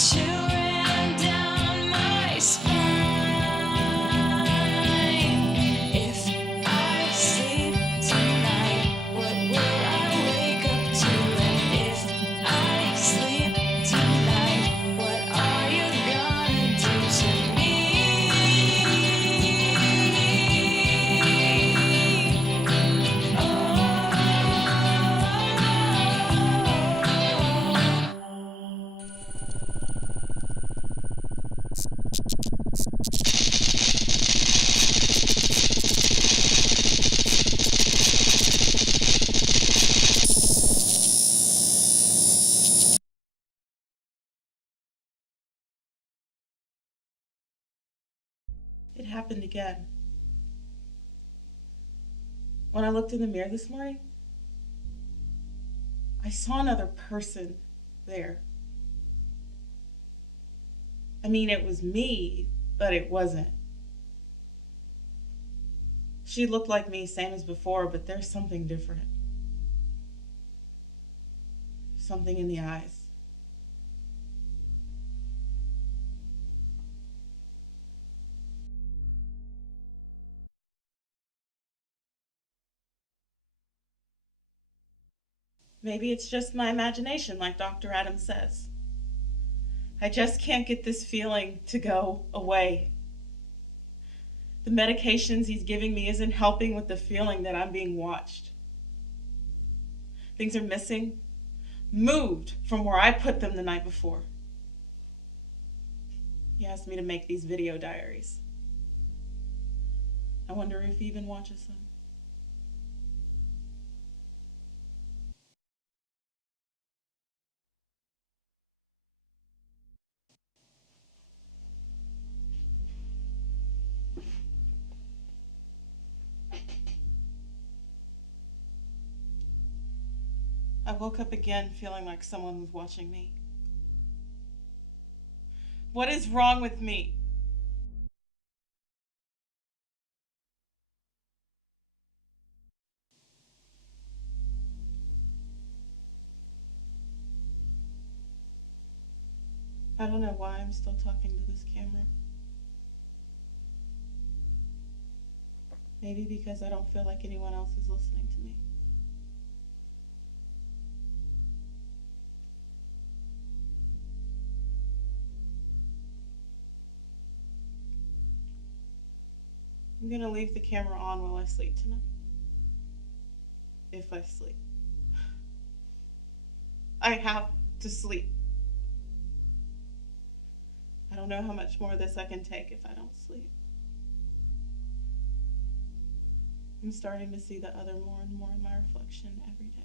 chill ran down my spine. If I sleep tonight, what will I wake up to? And if I sleep tonight, what are you gonna do to me? It happened again. When I looked in the mirror this morning, I saw another person there. I mean, it was me, but it wasn't. She looked like me, same as before, but there's something different. Something in the eyes. Maybe it's just my imagination, like Dr. Adams says. I just can't get this feeling to go away. The medications he's giving me isn't helping with the feeling that I'm being watched. Things are missing, moved from where I put them the night before. He asked me to make these video diaries. I wonder if he even watches them. I woke up again feeling like someone was watching me. What is wrong with me? I don't know why I'm still talking to this camera. Maybe because I don't feel like anyone else is listening to me. I'm gonna leave the camera on while I sleep tonight. If I sleep. I have to sleep. I don't know how much more of this I can take if I don't sleep. I'm starting to see the other more and more in my reflection every day.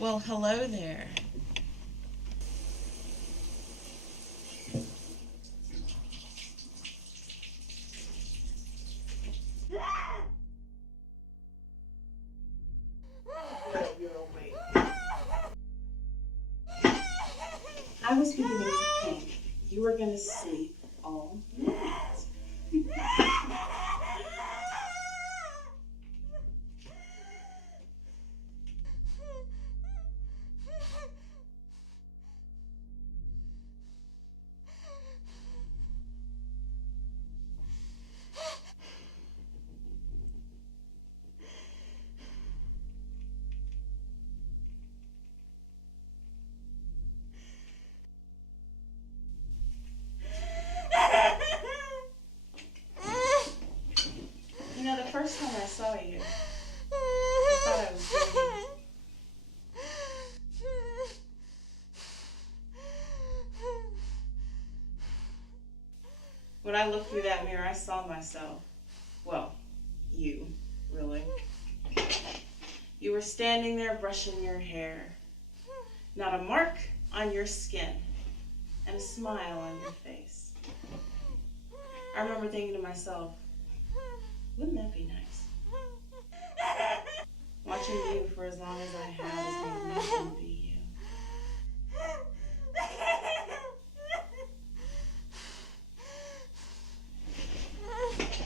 Well, hello there. I was beginning to think you were going to sleep all night. You know, the first time I saw you, I thought I was dreaming. When I looked through that mirror, I saw myself. Well, you, really. You were standing there brushing your hair. Not a mark on your skin, and a smile on your face. I remember thinking to myself, wouldn't that be nice? Watching you for as long as I have has made me envy you.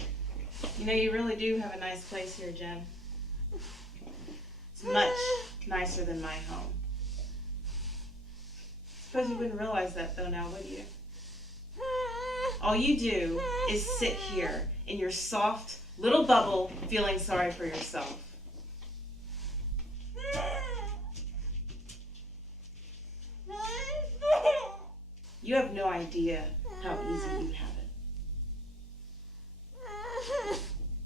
You know, you really do have a nice place here, Jen. It's much nicer than my home. Suppose you wouldn't realize that though now, would you? All you do is sit here in your soft little bubble feeling sorry for yourself. You have no idea how easy you have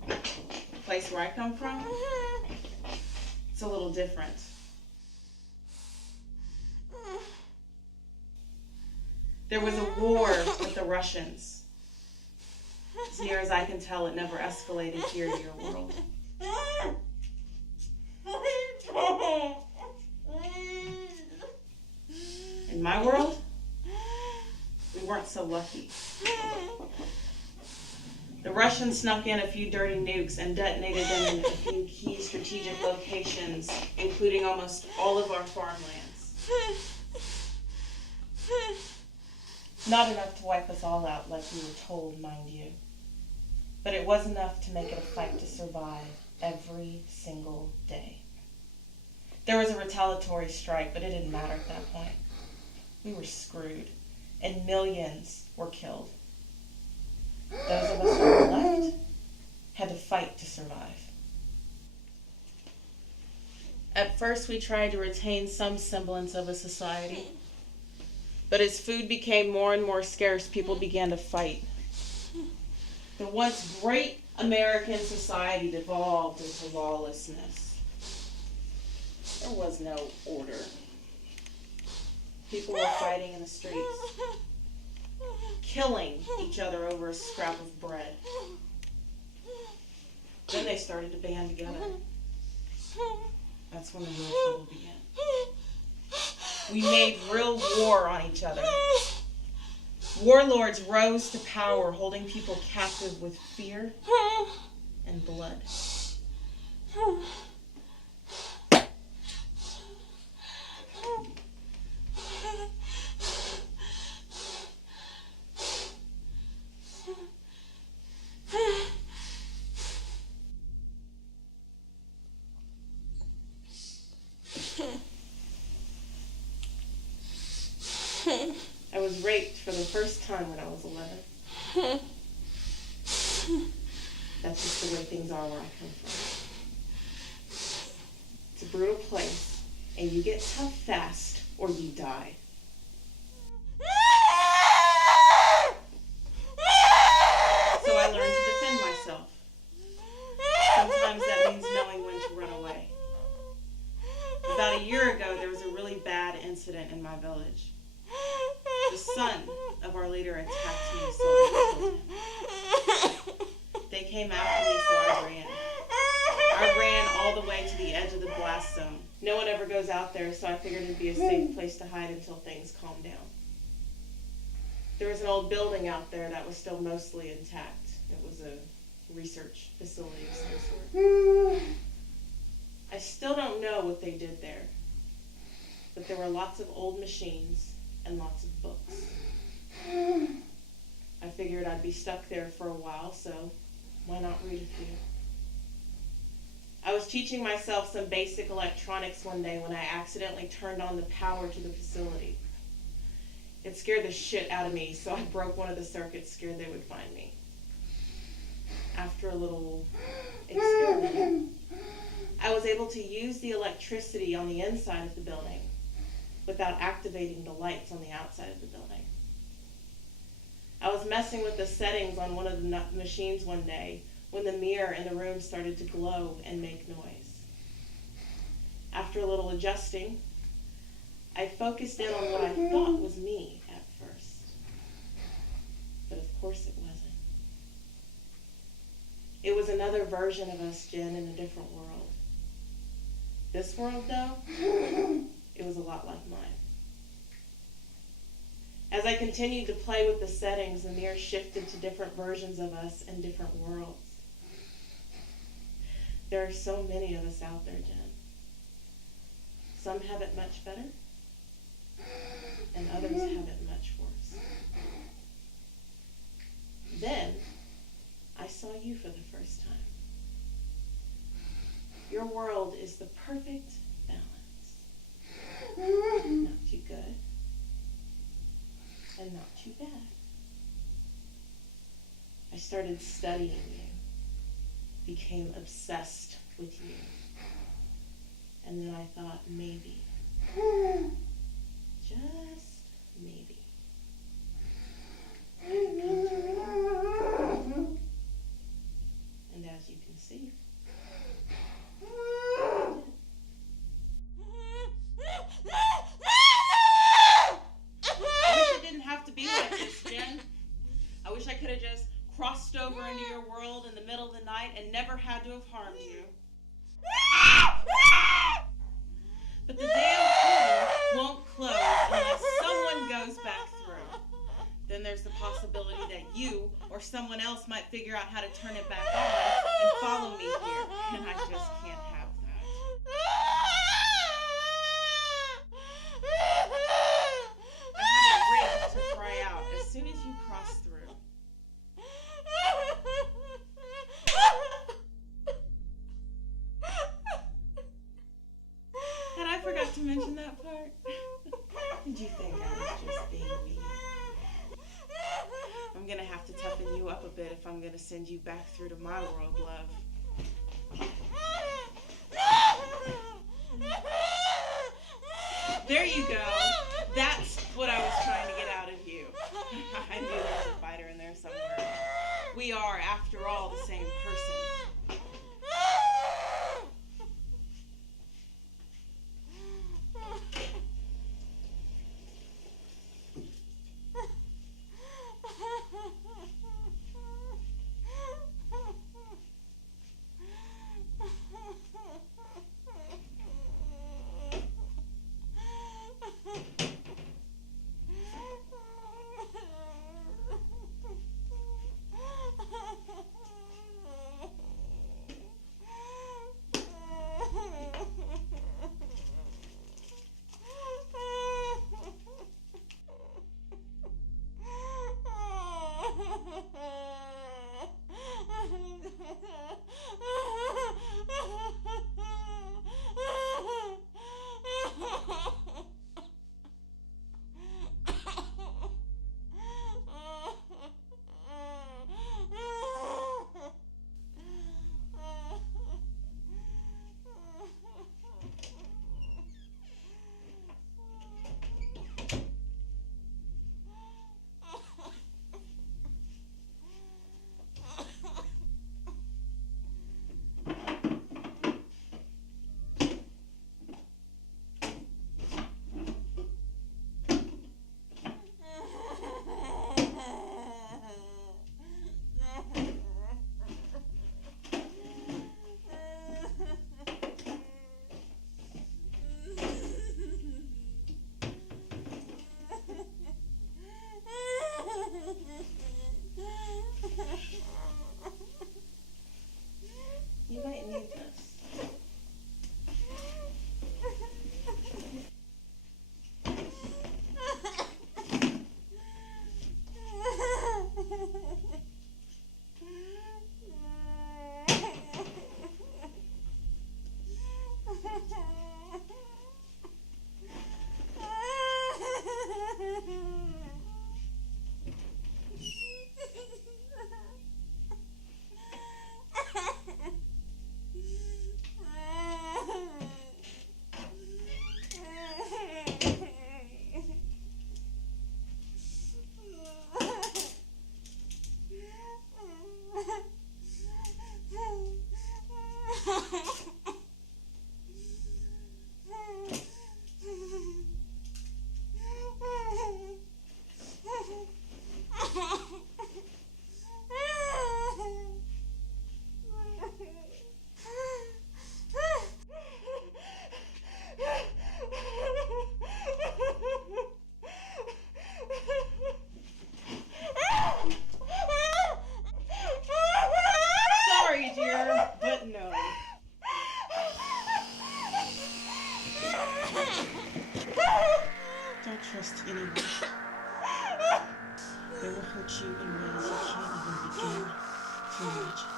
it. The place where I come from, it's a little different. There was a war with the Russians. As near as I can tell, it never escalated here to your world. In my world, we weren't so lucky. The Russians snuck in a few dirty nukes and detonated them in a few key strategic locations, including almost all of our farmlands. Not enough to wipe us all out like we were told, mind you. But it was enough to make it a fight to survive every single day. There was a retaliatory strike, but it didn't matter at that point. We were screwed, and millions were killed. Those of us who were left had to fight to survive. At first, we tried to retain some semblance of a society. But as food became more and more scarce, people began to fight. The once great American society devolved into lawlessness. There was no order. People were fighting in the streets, killing each other over a scrap of bread. Then they started to band together. That's when the real trouble began. We made real war on each other. Warlords rose to power, holding people captive with fear and blood. I was raped for the first time when I was 11. That's just the way things are where I come from. It's a brutal place, and you get tough fast, or you die. So I learned to defend myself. Sometimes that means knowing when to run away. About a year ago, there was a really bad incident in my village. The son of our leader attacked me, so I killed him. They came after me, so I ran. I ran all all the way to the edge of the blast zone. No one ever goes out there, so I figured it'd be a safe place to hide until things calm down. There was an old building out there that was still mostly intact. It was a research facility of some sort. I still don't know what they did there, but there were lots of old machines and lots of books. I figured I'd be stuck there for a while, so why not read a few? I was teaching myself some basic electronics one day when I accidentally turned on the power to the facility. It scared the shit out of me, so I broke one of the circuits, scared they would find me. After a little experiment, I was able to use the electricity on the inside of the building without activating the lights on the outside of the building. I was messing with the settings on one of the machines one day when the mirror in the room started to glow and make noise. After a little adjusting, I focused in on what I thought was me at first. But of course it wasn't. It was another version of us, Jen, in a different world. This world, though, it was a lot like mine. As I continued to play with the settings, the mirror shifted to different versions of us and different worlds. There are so many of us out there, Jen. Some have it much better, and others have it much worse. Then, I saw you for the first time. Your world is the perfect balance. Not too good, and not too bad. I started studying you, became obsessed with you, and then I thought maybe, just maybe, I could come to you. And as you can see, I did. I wish it didn't have to be like this, Jen. I wish I could have just crossed over into your world in the middle of the night and never had to have harmed you. But the damn portal won't close unless someone goes back through. Then there's the possibility that you or someone else might figure out how to turn it back on and follow me here. And I just can't have that. I have a ring to cry out as soon as you cross through. Had I forgot to mention that part? Did you think I was just being mean? I'm gonna have to toughen you up a bit if I'm gonna send you back through to my world, love. There you go. That's what I was trying to get out of you. I knew there was a fighter in there somewhere. We are, after all, the same person. Sorry, dear, but no. Don't trust anyone. They will hurt you in ways you can't even begin to imagine.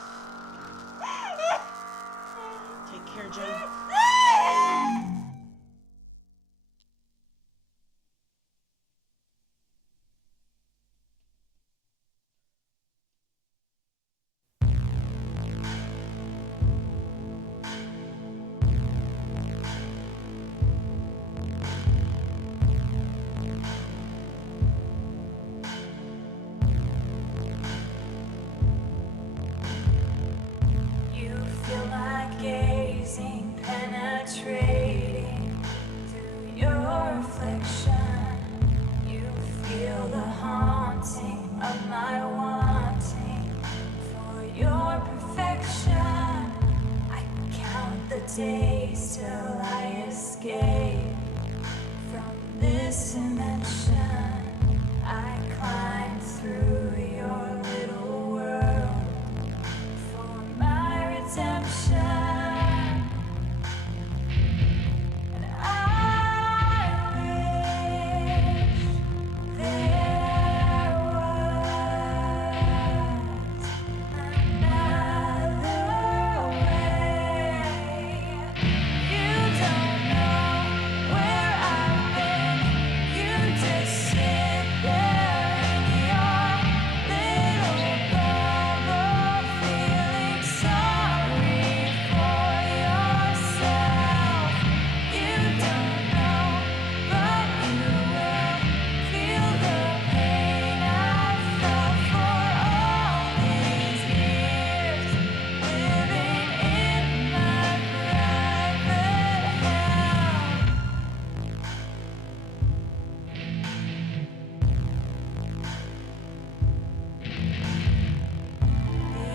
Take care, Jen. You feel my gazing, penetrating through your reflection. You feel the haunting of my wanting for your perfection. I count the days till I escape from this dimension. I climb through your little world for my redemption. And I wish there was another way. You don't know where I've been. You just sit there in your little bubble, feeling sorry for yourself. You don't know, but you will feel the pain I felt for all these years, living in my private hell.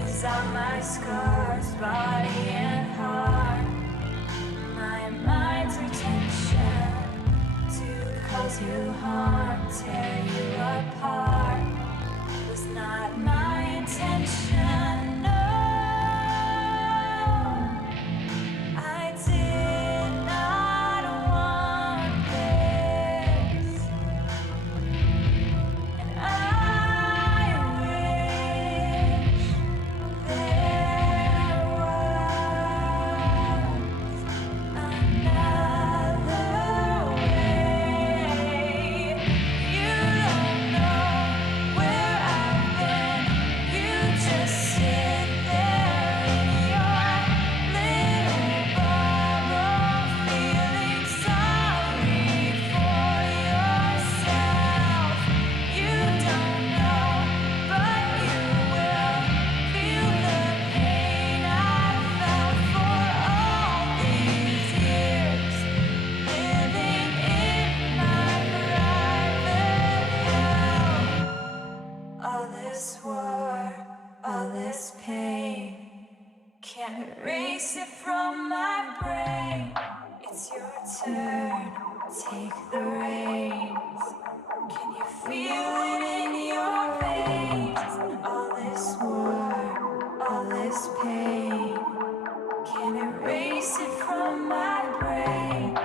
These are my scars, body and heart. My mind's retention to cause you harm, tear you apart. Was not my intention, no. I did not want this. And I wish there was another way. You don't know where I've been. You just sit there in your little bubble, feeling sorry for yourself. You don't know, but you will feel the pain I felt for all these years, living in my private hell. All this war, all this pain, can't erase it from my brain. It's your turn, take the reins. Can you feel it in your veins? All this war, all this pain, can erase it from my brain.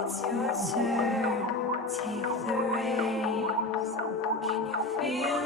It's your turn, take the reins. Can you feel